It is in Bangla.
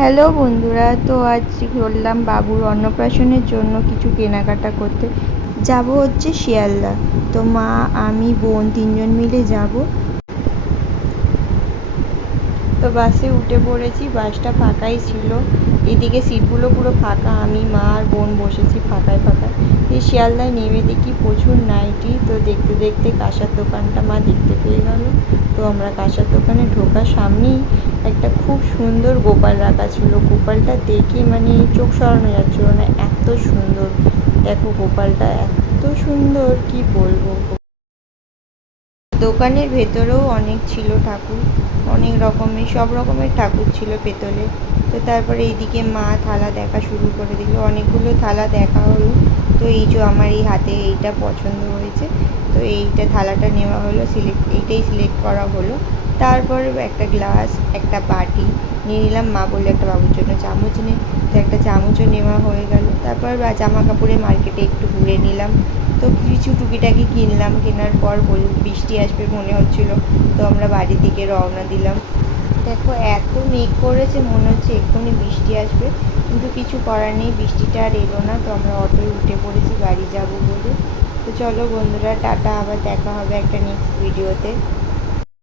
হ্যালো বন্ধুরা, তো আজ চললাম বাবুর অন্নপ্রাশনের জন্য কিছু কেনাকাটা করতে। যাব হচ্ছে শিয়ালদা। তো মা, আমি, বোন তিনজন মিলে যাব। তো বাসে উঠে পড়েছি, বাসটা ফাঁকাই ছিল। এদিকে সিটগুলো পুরো ফাঁকা, আমি, মা আর বোন বসেছি ফাঁকায় ফাঁকায়। এই শিয়ালদায় নেমে দেখি প্রচুর নাইটি। তো দেখতে দেখতে কাঁসার দোকানটা মা দেখতে পেয়ে গেল। তো আমরা কাঁসার দোকানে ঢোকার সামনেই একটা খুব সুন্দর গোপাল রাখা ছিল। গোপালটা দেখে মানে চোখ সরানো যাচ্ছিল না, এত সুন্দর। দেখো গোপালটা এত সুন্দর, কি বলবো। দোকানের ভেতরেও অনেক ছিল ঠাকুর, অনেক রকমের, সব রকমের ঠাকুর ছিল পেতলে। তো তারপরে এইদিকে মা থালা দেখা শুরু করে দিল, অনেকগুলো থালা দেখা হলো। তো এই যে আমার এই হাতে এইটা পছন্দ হয়েছে, তো এইটা থালাটা নেওয়া হলো, এইটাই সিলেক্ট করা হলো। তারপর একটা গ্লাস, একটা বাটি নিয়ে নিলাম। মা বললো একটা বাবুর জন্য চামচ নে, তো একটা চামচও নেওয়া হয়ে গেল। তারপর জামা কাপড়ে মার্কেটে একটু ঘুরে নিলাম। তো কিছু টুকিটাকি কিনলাম, কেনার পর বৃষ্টি আসবে মনে হচ্ছিল। তো আমরা বাড়ির দিকে রওনা দিলাম। দেখো এত মেঘ করেছে, মনে হচ্ছে এক্ষুনি বৃষ্টি আসবে, কিন্তু কিছু করার নেই, বৃষ্টিটা আর এলো না। তো আমরা অটোয় উঠে পড়েছি বাড়ি যাব বলে। তো চলো বন্ধুরা, টাটা, আবার দেখা হবে একটা নেক্সট ভিডিওতে।